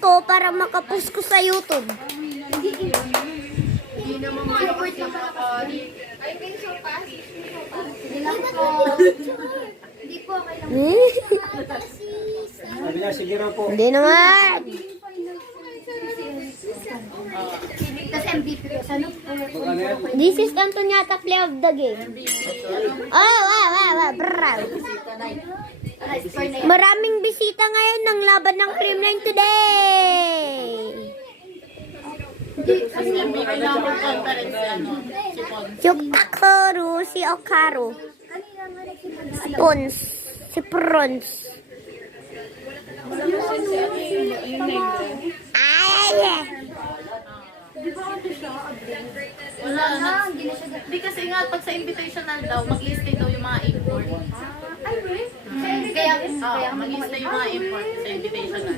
ko para makapost ko sa YouTube. Hindi naman mag-report yung kakari. Hindi po, kailangan. Sabi niya, sige raw po. Hindi naman. Tapos MVP ko. Sana This is Antoniata play of the game. Oh, wow. Bravo. Maraming bisita ngayon ng laban ng Creamline today. kailangan conference ano. Yung Takoro, si Okaro. Si Pons. Si Prons. Ay! Wala na. Hindi kasi nga, pag sa invitational daw, mag-listay daw yung mga import. Kaya mag-listay yung mga import sa invitational.